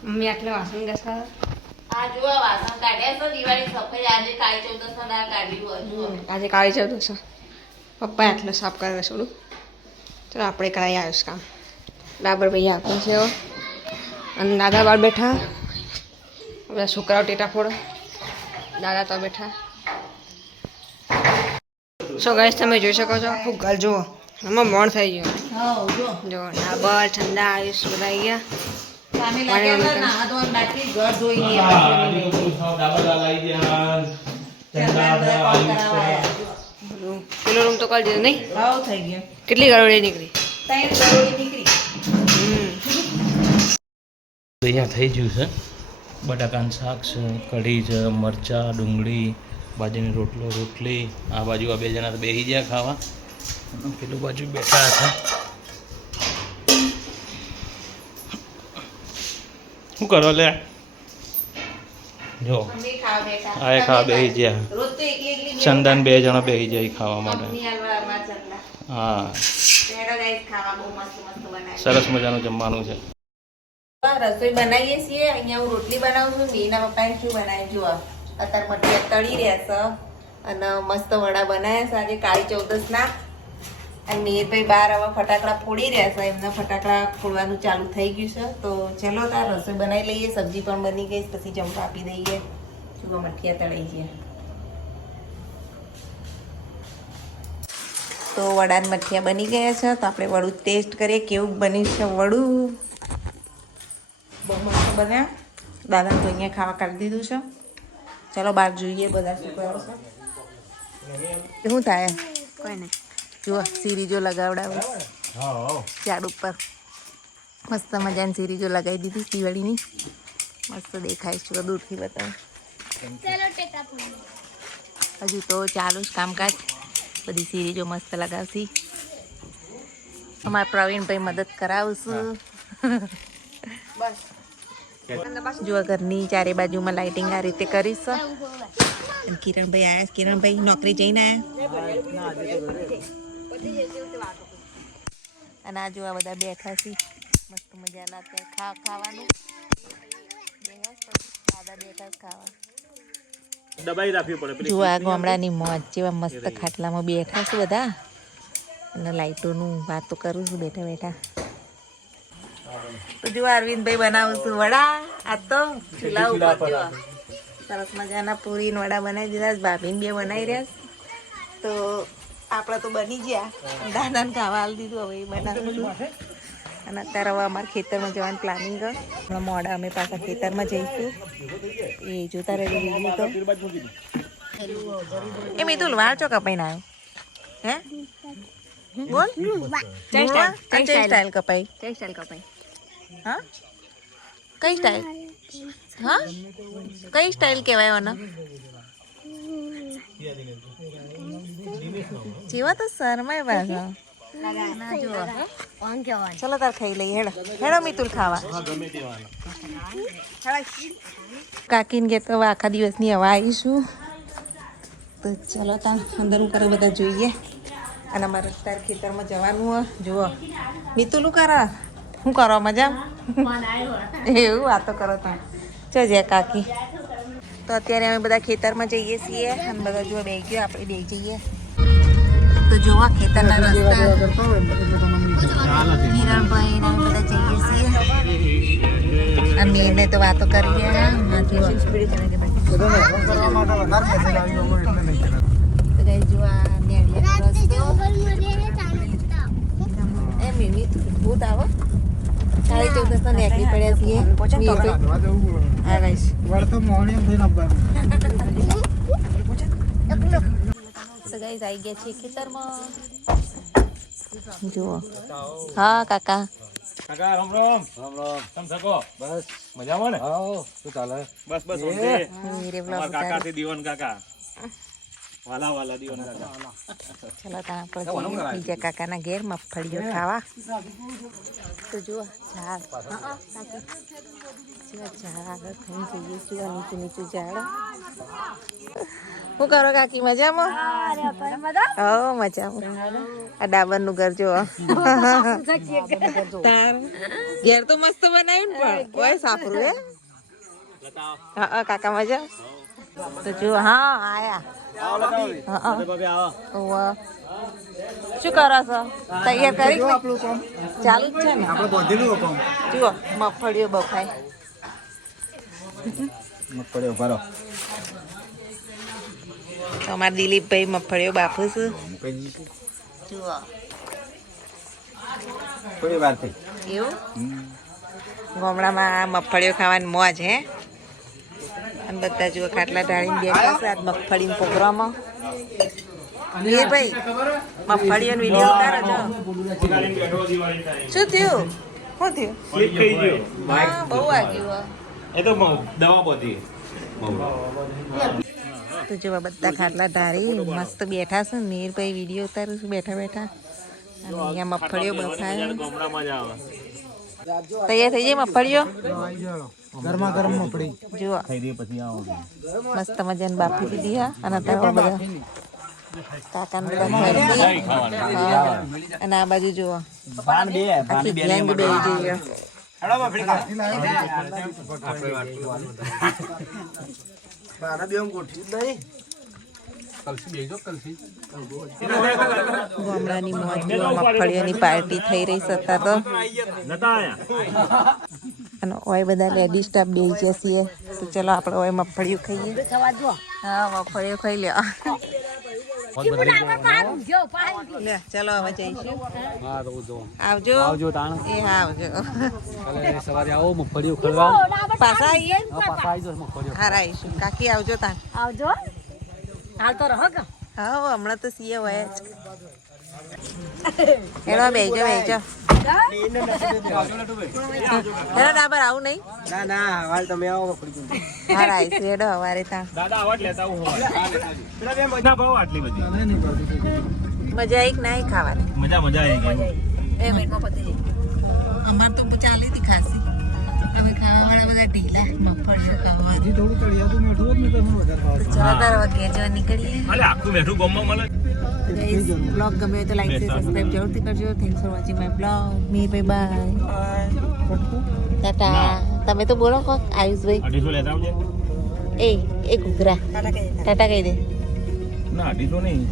Mummy આટલે વાસણ ઘસા આ જો વાસણ કાઢ્યા તો દિવાળી સફાઈ આજે કાળી ચૌદસ ના કાઢ્યું આજે કાળી ચૌદસ પપ્પા આટલે સાફ કરે થોડું ચાલો આપણે કરાવી આવ્યું કામ ડાબર ભાઈ આપે છે અને દાદા બાર બેઠા બધા છોકરાઓ ટેટા ફોડો દાદા તો બેઠા સો ગાઈસ તમે જોઈ શકો છો આખું ઘર જુઓ એમાં મોણ થઈ ગયું જો ડાબર ઠંડા આયુષ બધા ગયા પેલો રૂમ તો કરી દીધો નહીં થઈ ગયો કેટલી ગરોળી નીકળી અહીંયા થઈ ગયું છે બટાકાનું શાક છે કઢી છે મરચાં ડુંગળી બાજુની રોટલો રોટલી આ બાજુ આ બે જણા તો બેસી ગયા ખાવા પેલું બાજુ બેઠા હતા શું કરો લે જો આ એ ખાવા બેસી ગયા ચંદન બે જણા બેસી જાય ખાવા માટે હા સરસ મજાનું જમવાનું છે રસોઈ બનાવીએ છીએ અહીંયા હું રોટલી બનાવું છું મેના પપ્પાએ શું બનાવ્યું જુઓ અત્યારે મઠિયા તળી રહ્યા છે અને મસ્ત વડા બનાવ્યા છે આજે કાળી ચૌદસ ના અને મેરભાઈ બહાર હવે ફટાકડા ફોડી રહ્યા છે એમના ફટાકડા ફોડવાનું ચાલુ થઈ ગયું છે તો ચલો તાર રસોઈ બનાવી લઈએ સબ્જી પણ બની ગઈ પછી જમવા આપી દઈએ જુઓ મઠિયા તળાઈ ગયા તો વડા મઠિયા બની ગયા છે તો આપણે વડું ટેસ્ટ કરીએ કેવું બન્યું છે વડું બહુ મસ્ત બન્યા દાદાને તો અહીંયા ખાવા કાઢી દીધું છે ચલો બહાર જોઈએ બધા શું કરે છે શું થાય કોઈ નહીં જુઓ સિરીજો લગાવડાવું ઝાડ ઉપર મસ્ત મજાની સિરીજો લગાવી દીધી દિવાળીની મસ્ત દેખાય છે દૂરથી બતાવું હજુ તો ચાલુ જ કામકાજ બધી સિરીજો મસ્ત લગાવશી અમારા પ્રવીણભાઈ મદદ કરાવશું જો ઘરની ચારે બાજુમાં લાઇટિંગ આ રીતે કરીશ કિરણભાઈ આવ્યા કિરણભાઈ નોકરી જઈને આવ્યા અને આ જો આ બધા બેઠા છે મસ્ત મજાના ખાવાનું દાદા બેઠા ખાવા દબાઈ રાખવી પડે જો આ ગામડાની મોજ જેવા મસ્ત ખાટલામાં બેઠા છે બધા અને લાઇટોનું વાતો કરું છું બેઠા બેઠા તો જો અરવિંદભાઈ બનાવું છું વડા આ તો ચૂલા ઉપર જો સરસ મજાના પૂરી વડા બનાવી દીધા ભાભીને બે બનાવી રહ્યા તો આપણે તો બની ગયા દાદાને ખાવા હાલ દીધું હવે એ બનાવું છું અને અત્યારે હવે અમારે ખેતરમાં જવાનું પ્લાનિંગ હમણાં મોડા અમે પાછા ખેતરમાં જઈશું એ જોતા રહેજો બીજું તો એ મિતુલ વાર ચો કપાઈને આવ્યો હે બોલ કઈ સ્ટાઇલ કપાઈ હા કઈ સ્ટાઇલ હા કઈ સ્ટાઇલ કહેવાય આને જેવા તો શરમાય પાછા ચલો તાર ખાઈ લઈએ હેડો હેડો મિતુલ ખાવા કાકીને કે તો આખા દિવસની હવા આવીશું તો ચલો તાર અંદર હું કરે બધા જોઈએ અને અમારે તાર ખેતરમાં જવાનું જુઓ મિતુલું કરો શું કરો મજા એવું વાતો કરો તમે ચો જે કાકી તો અત્યારે અમે બધા ખેતરમાં જઈએ છીએ અને બધા જો બે ગયો આપણે બે જઈએ તો જોવા ખેતરના રસ્તા કિરણભાઈ ને બધા જઈએ છીએ અને મેને તો વાતો કરી રહ્યા ભૂત આવો કાળી ચૌદસ તો નીકળી પડ્યા છીએ હા ગાઈસ ગાઈસ આવી ગયા છીએ ખેતરમાં જુઓ હા કાકા કાકા રામ રામ રામ રામ તમ સકો બસ મજામાં ને હા શું ચાલે બસ બસ ઓકે અમાર કાકા થી દીવન કાકા ચલો ત્યાં આપણે જઈએ બીજા કાકાના ઘેર મગફળીઓ ખાવા. તો જુઓ ઝાડ ઝાડ આગળ થઈને જઈએ છીએ નીચું નીચું ઝાડ. શું કરો કાકી મજામાં? હો મજામાં. આ ડાબરનું ઘર જુઓ. ઘેર તો મસ્ત બનાવ્યું ને પણ ઓય સાપરું હે. હા કાકા મજા. તો જુઓ હા આયા. શું કરો છો? તૈયાર કરી ચાલુ જ છે ને? જુઓ મગફળીઓ બફાય. તો અમારા દિલીપભાઈ મગફળીઓ બાફું છું. જુઓ એવું ગામડામાં મગફળીઓ ખાવાની મોજ હે. અને બધા જુઓ ખાટલા ઢાળીને બેઠા છે આજ મગફળીનો પ્રોગ્રામ. ભાઈ મગફળીઓનો વિડીયો ઉતારો છો. શું થયું? શું થયું? હા બહુ વાગ્યું. એ તો દવા બધી. તો જેવા બધા ખાટલા ઢાળી મસ્ત બેઠા છે. નીરભાઈ વિડીયો ઉતારું છું બેઠા બેઠા. અને અહીંયા મગફળીઓ બફાય. તૈયાર થઈ જાય મગફળીઓ. ગરમા ગરમ મગફળી જુઓ મસ્ત મજાની બાફી દીધી હા. અને અત્યારે બધા કાકા અને આ બાજુ જુઓ આખી ગેંગ બેહી જઈએ. ગામડાની મોજ મગફળીઓની પાર્ટી થઈ રહી છે અત્યારે તો. અને ઓય બધા લેડીઝ સ્ટાફ બેસી જઈએ. તો ચલો આપણે ઓય મગફળીઓ ખાઈએ. હા મગફળીઓ ખાઈ લ્યો. લે ચલો હવે જઈશું. આવજો એ હા આવજો. સવારે આવો મગફળીઓ ખરવા પાછા આવીએ. પાછા આવી જાવ મગફળીઓ. હા આવીશું. કાકી આવજો તા. આવજો હાલ તો રહો કે હા હમણાં તો સીએ હોય જ. એનો બેજો બેજો. એનો ડાબર આવું નહીં. ના ના હાલ તમે આવો મગફળી. હા આવીશું એડો હવારે તા. દાદા આવાજ લેતા હું પેલા બે મજા ભાવ આટલી બધી મજા આવી કે નહીં ખાવાની? મજા આવી ગઈ. 2 મિનિટમાં પતી જાય. અમાર તો ચાલી હતી ખાસી. અમે ખાવાવાળા બધા ઢીલા મગફળી ખાવા. થોડું તળિયા તો મેઠું જ નહીં તમે વધારે ખાવ. ચલો તાર વગે જો નીકળીએ. અલે આખું બેઠું ગમમાં મળે. બ્લોગ ગમે હોય તો લાઈક શેર સબસ્ક્રાઇબ જરૂરથી કરજો. Thanks for watching my blog. Me by Tata. તમે તો બોલો કોક આયુષભાઈ. 250 લેતા આવજે. એ ઘૂઘરા ટાટા કહી દે. ના 250 નહીં.